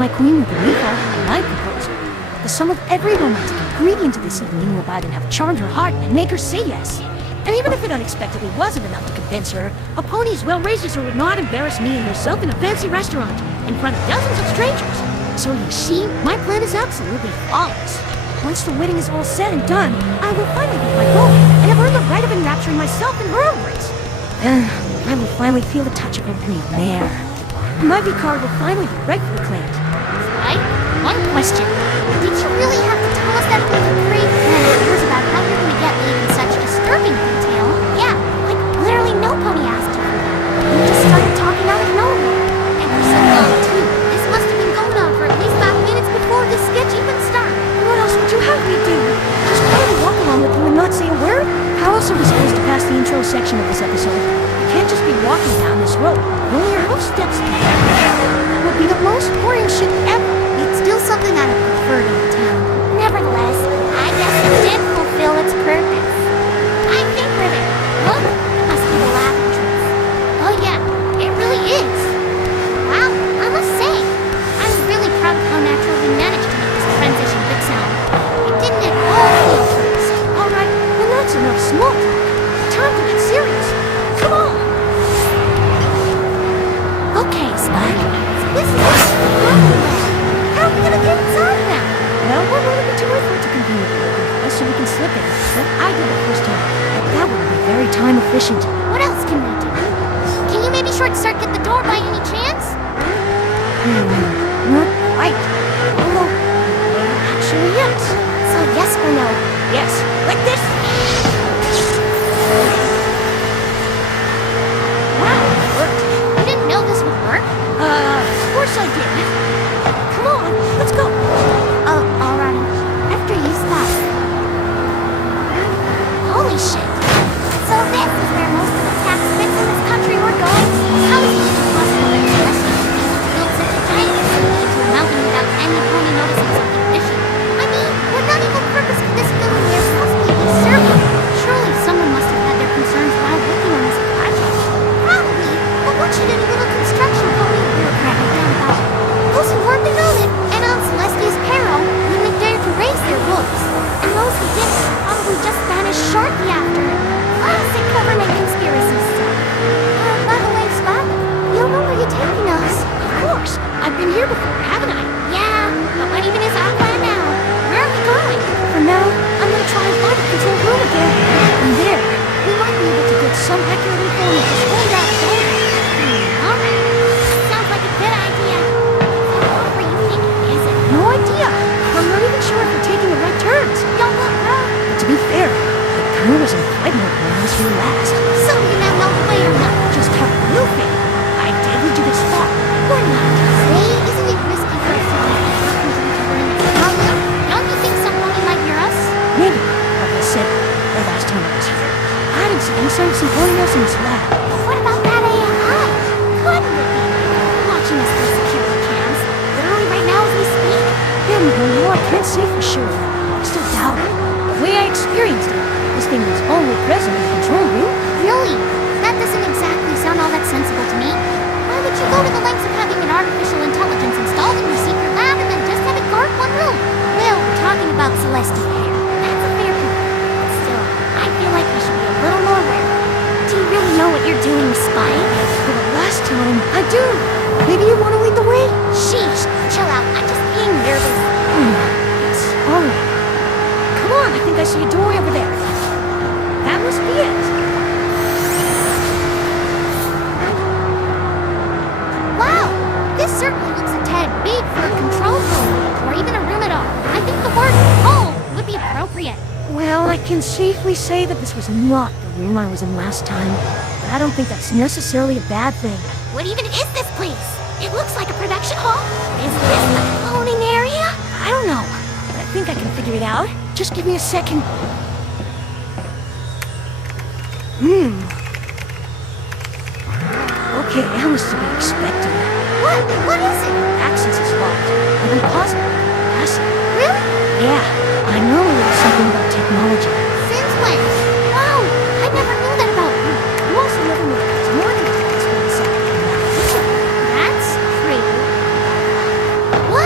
my queen will believe all my proposal. The sum of every romantic ingredient of this evening will by then have charmed her heart and make her say yes. And even if it unexpectedly wasn't enough to convince her, a pony as well raised as her would not embarrass me and herself in a fancy restaurant in front of dozens of strangers. So you see, my plan is absolutely flawless. Once the wedding is all said and done, I will finally meet my goal and have earned the right of enrapturing myself in her embrace. I will finally feel the touch of a real mare. My V card will finally be rightfully claimed. One question. Did you really have to tell us that through the years about how you're going to get me in such disturbing detail? Yeah, like literally no pony asked you. You just started talking out of nowhere. And for so long, too. This must have been going on for at least 5 minutes before this sketch even started. What else would you have me do? Just quietly walk along with you and not say a word? How else are we supposed to pass the intro section of this episode? You can't just be walking down this road. Only your house steps in. That would be the most boring shit ever. It's still something I would prefer to tell. Nevertheless, I guess it did fulfill its purpose. I think we're there. Look, it must be the lab entrance. Oh yeah, it really is. Wow, I must say, I'm really proud of how natural we managed to make this transition good sound. It didn't at all feel forced. Alright, well that's enough small talk. Time to get serious. Come on! Okay, Spike. This is how are we gonna get inside now? Well, we're going to be too late for it to continue so we can slip it. But I did it first time. That would be very time efficient. What else can we do? Can you maybe short circuit the door by any chance? Not quite. Although, actually yes. So yes or no? Yes, like this. Wow, it worked. You didn't know this would work? Of course I did. Come on, let's go. Oh, alright. After you stop. Holy shit. So this is where most of the tax bits in this country were going? How is it even possible that unless you build such a giant facility to a mountain without any pony noticing something fishy? I mean, would not even purpose for this building here possibly be serving? Surely someone must have had their concerns while working on this project. Probably, but what should any little construction pony bureaucrat have done about it? Those who weren't to know it, and on Celestia's peril, wouldn't dare to raise their wolves. And those who did probably just vanished shortly after. Classic government conspiracy stuff. By the way, Spot, you'll know where you're taking us. Of course. I've been here before, haven't I? Yeah, but what even is our plan now? Where are we going? For now, I'm going to try and find the control room again. And there, we might be able to get some accurate info on this whole route going. Alright. Sounds like a good idea. What were you thinking, is it? No idea. I'm not even sure if we're taking the right turns. Don't look wrong. But to be fair, the crew was in flight mode when I was here last. So you now know the way or not? Just how you feel. I did lead you this far. Or not. Say, isn't it risky for us to just be talking to each other in this problem? Don't you think some pony might hear us? Maybe, like I said, the last time I was here. I didn't see any sign of some ponytails in this lab. What about that AI? Couldn't it be watching us through security cams? Literally right now as we speak? I can't say for sure. I still doubt it. The way I experienced it, this thing was only present in the control room. Really? That doesn't exactly sound all that sensible to me. Why would you go to the lengths of having an artificial intelligence installed in your secret lab and then just have it guard one room? Well, we're talking about Celestia here. That's a fair point. But still, I feel like we should be a little more wary. Do you really know what you're doing, Spike? For the last time, I do. Maybe you want to lead the way? Sheesh, chill out. I'm just being nervous. It's alright. Come on, I think I see a doorway over there. That must be it. Wow, this certainly looks a tad big for a control room, or even a room at all. I think the word home would be appropriate. Well, I can safely say that this was not the room I was in last time. But I don't think that's necessarily a bad thing. What even is this place? It looks like a production hall. Is this the cloning area? I don't know, but I think I can figure it out. Just give me a second. Okay, how was to be expected? What is it? Access is locked. I've been positive. Passive. Really? Yeah, I know a little something about technology. Since when? Wow, I never knew that about you. You also live in the more than something like that. That's true. What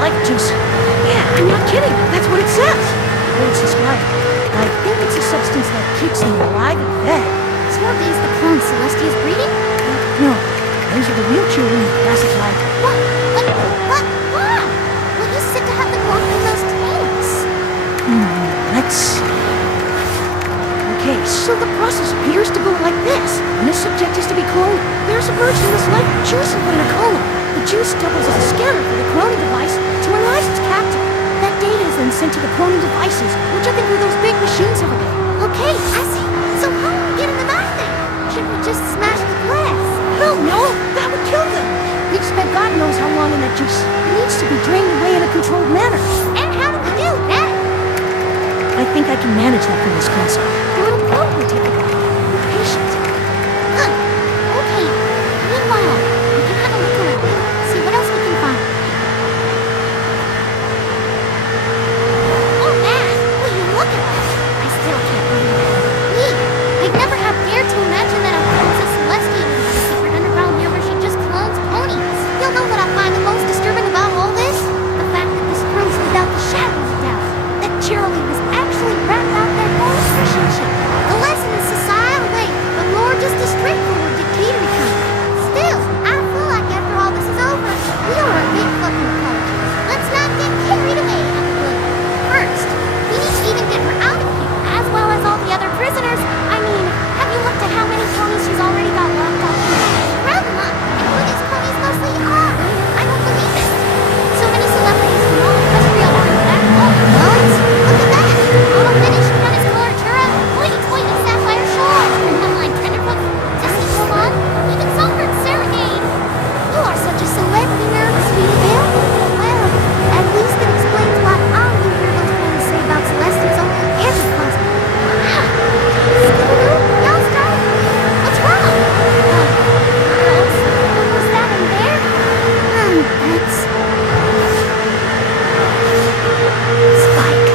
Life juice. Yeah, I'm not kidding. That's what it says. The way it's described. I think it's a substance that keeps them alive and fed. So are these the clones Celestia's breeding? No, those are the real children classified. What? Why? Well, he's said to have them walk in those tanks. Let's see. Okay, so the process appears to go like this. When a subject is to be cloned, there's a version of this life juice and put in a column. The juice doubles as a scanner for the cloning device to analyze its captain. That data is then sent to the cloning devices, which I think are those big machines over there. Okay, I see. So how are we getting them out of there? Should we just smash the glass? Hell no, that would kill them. We've spent God knows how long in that juice. It needs to be drained away in a controlled manner. And how do we do that? I think I can manage that from this console. But it'll probably take a while. Be patient. Huh. Okay. Meanwhile, we can have a look around. See what else we can find. Oh man, will you look at that? I still can't believe it. Neat. I'd never have dared to imagine that our Princess Celestia would have a secret underground here where she just clones ponies. You'll know what I find the most disturbing about all this? The fact that this proves without the shadow of a doubt that Cheerilee was actually wrapped out their whole relationship. The lesson is societal way, but more just a straightforward dictator kind. Still, I feel like after all this is over, we owe her a big fucking apology. Let's not get carried away on the good. First, we need to even get her out of here, as well as all the other prisoners. I mean, have you looked at how many ponies she's already got locked up here? Round them up, and who these ponies mostly are. I don't believe it. So many celebrities from all industrial are in fact all clones. Look at that. Auto finish, run his color Tura, hoity-toity sapphire shawl, online trender book, Disney Salon, even Songbird Serenade. You are such a celebrity nerd, Sweetie. Well, at least it explains why all you hear those ponies say about Celestia's only every closet. Wow. Scooter, y'all start. What's wrong? Girls, what was that in there? That's... Spike.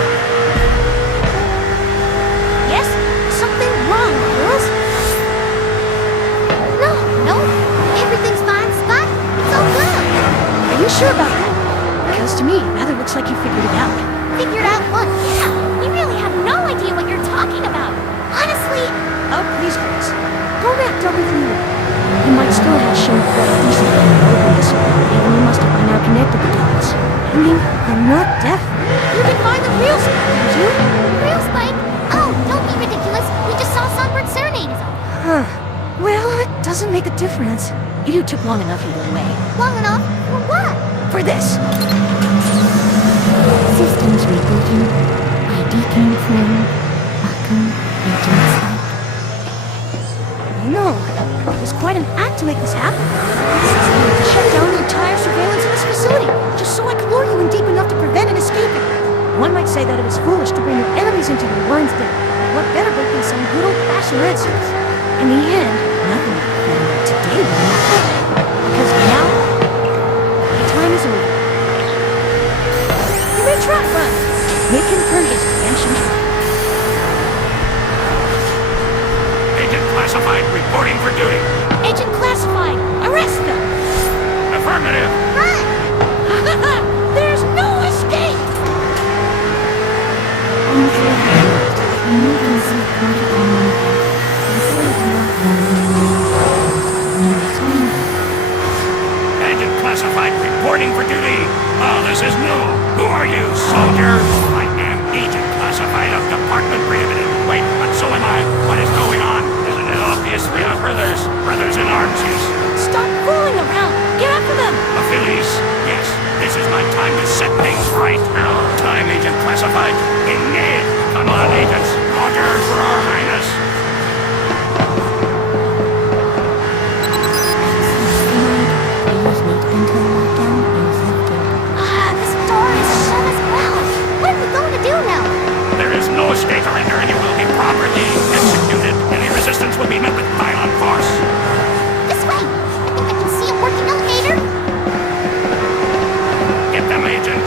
Yes? Something wrong, girls? No, everything's fine, Spot. It's all good. Are you sure about that? Because to me, it rather looks like you figured it out. Figured out what? Yeah, we really have no idea what you're talking about. Honestly, Oh, please, girls. Don't act everything you want. You might still have shown quite a decent amount of openness, and we must have by now connected the dots. I mean, I'm not deaf. You can find the real Spike, can't you? real Spike. Oh, don't be ridiculous. We just saw Songbird Serenade is on. Huh. Well, it doesn't make a difference. You took long enough either way. Long enough? For what? For this. Systems rebooting. ID confirmed. Welcome, Agent Spike. I know. It was quite an act to make this happen. To shut down the entire surveillance of this facility, just so I could lure you in deep enough to prevent an escaping. One might say that it was foolish to bring your enemies into your lines then. What better break than some good old-fashioned answers? In the end, nothing like that today will matter. Because now, the time is over. You may try, but we can earn his redemption. Agent Classified reporting for duty. Agent Classified, arrest them! Affirmative. There's no escape! Agent Classified reporting for duty. Oh, this is new. Who are you, soldier? I am Agent Classified of Department Preeminent. Wait, but so am I. What is going on? Isn't it obvious we are brothers? Brothers in arms, yes. Stop fooling around! Get after them! Affilies, yes. This is my time to set things right. Now, time, Agent Classified. Engage. Come on, agents. Order for our highness. This door is shut as well. What are we going to do now? There is no escape surrender, and you will be properly executed. Any resistance will be met with violent force. This way. I think I can see a working elevator. Get them, agent.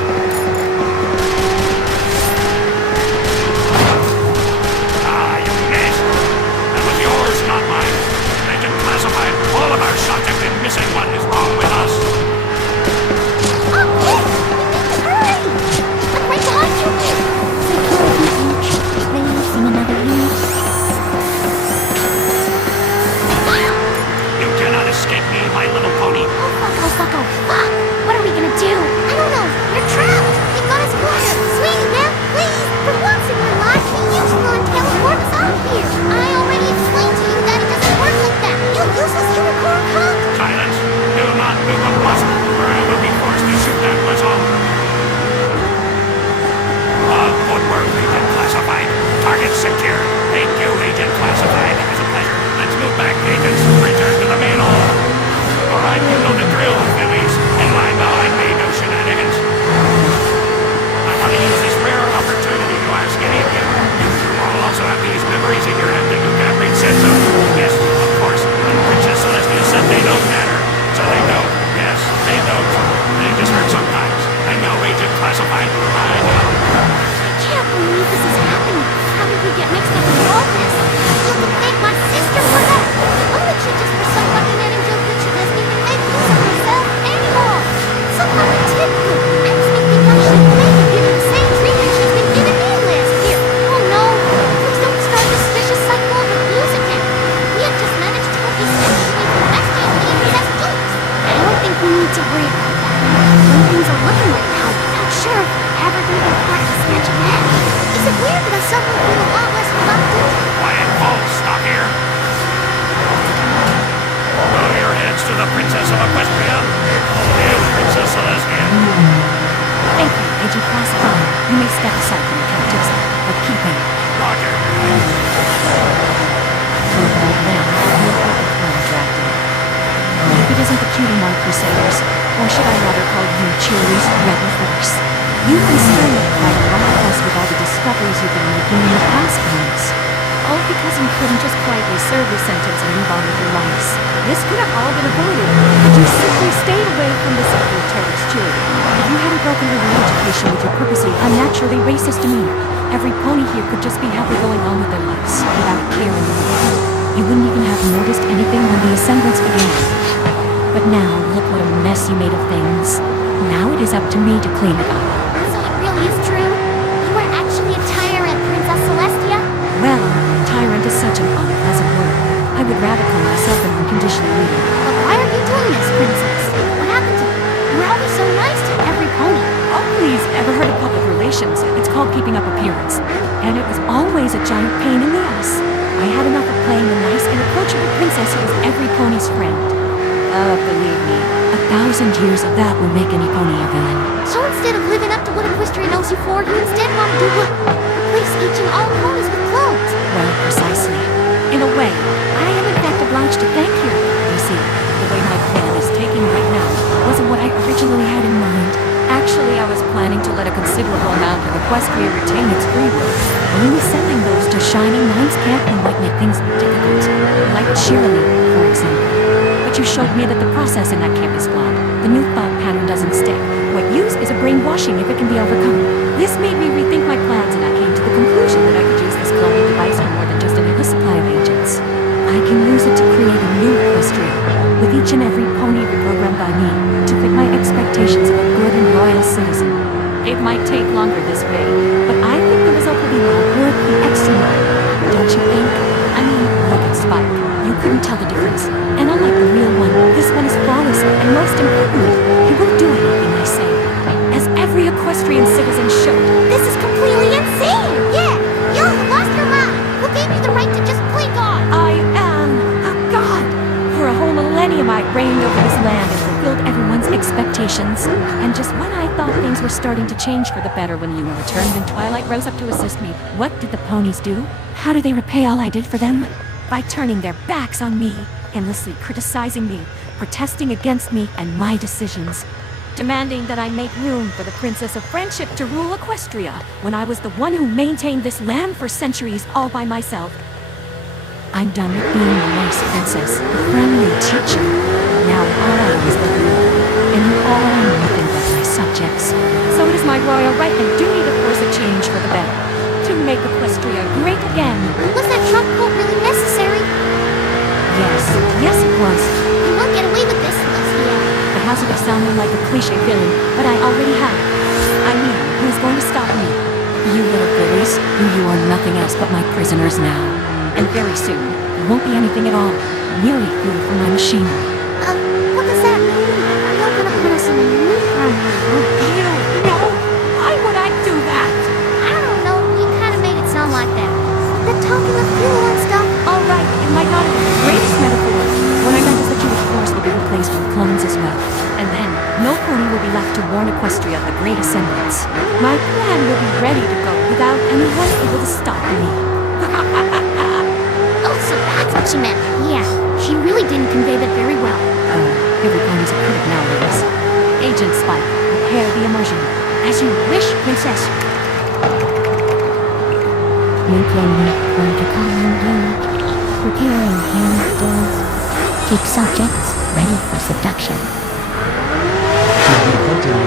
step aside from the captives, but keeping. Roger. For a bold man, you have the plan drafted. Maybe it isn't the cutie mark crusaders, or should I rather call you Cheerlea's rebel force. You've been stirring up quite a lot of us with all the discoveries you've been making in the past months. All because you couldn't just quietly serve your sentence and move on with your lives. This could have all been avoided had you simply stayed away from the circle of terrorist cheerleading. If you hadn't broken your re-education with your purposely unnaturally racist demeanor, every pony here could just be happy going on with their lives without a care in the world. You wouldn't even have noticed anything when the assemblance began. But now, look what a mess you made of things. Now it is up to me to clean it up. So it really is true? You were actually a tyrant, Princess Celestia? Well, tyrant is such an unpleasant word. I would rather call myself an unconditional leader. But why are you doing this, Princess? What happened to you? You're always so nice to every pony. Oh, please, ever heard of public relations? It's called keeping up appearance. And it was always a giant pain in the ass. I had enough of playing the nice and approachable princess who was every pony's friend. Believe me, 1,000 years of that will make any pony a villain. So instead of living up to what Equestria knows you for, you instead want to do what? Replace each and all ponies with clones. Well, precisely. In a way, I am in fact obliged to thank you. You see, the way my plan is taking right now wasn't what I originally had in mind. Actually, I was planning to let a considerable amount of Equestria retain its free will. Only sending those to Shining Nine's camp might make things difficult. Like Shirley, for example. But you showed me that the process in that camp is flawed. The new thought pattern doesn't stick. What use is a brainwashing if it can be overcome. This made me rethink my plans, and I came to the conclusion that I could use this cloning device for more than just an endless supply of agents. I can use it to create a new Equestria, with each and every pony reprogrammed by me to fit my expectations of a good and loyal citizen. It might take longer this way, but I think the result will be well worth the extra mile. Don't you think? I mean, look at Spike. You couldn't tell the difference. And unlike the real one, this one is flawless, and most importantly, he won't do anything I say. As every equestrian citizen should. This is completely insane! Yeah, you lost your mind! Who gave you the right to just play God? I am a god! For a whole millennium I reigned over this land and fulfilled everyone's expectations. And just when I thought things were starting to change for the better when you returned and Twilight rose up to assist me, what did the ponies do? How do they repay all I did for them? By turning their backs on me, endlessly criticizing me, protesting against me and my decisions, demanding that I make room for the Princess of Friendship to rule Equestria when I was the one who maintained this land for centuries all by myself. I'm done with being the nice princess, the friendly teacher. Now I is the ruler, and you all are nothing but my subjects. So it is my royal right and duty to force a change for the better, to make Equestria great again. Was that Trump quote really necessary? Yes, it was. You won't get away with this, Celestia. It has of sounding like a cliche villain, but I already have it. I mean, who's going to stop me? You little bullies, you are nothing else but my prisoners now. And very soon, there won't be anything at all, merely fuel for my machinery. What does that mean? Are you gonna put us in a new You know, why would I do that? I don't know, you kinda made it sound like that. The talking of fuel and stuff. All right, it might not have been the greatest metaphor. What I meant is that you, of course, will be replaced with clones as well. And then, no pony will be left to warn Equestria of the Great Assemblance. My plan will be ready to go without anyone able to stop me. Oh, so that's what she meant. Yeah, she really didn't convey that very well. Every pony's a critic nowadays. Agent Spike, prepare the immersion. As you wish, Princess. New cloning, going to come. Preparing handles. Keep subjects ready for seduction. To be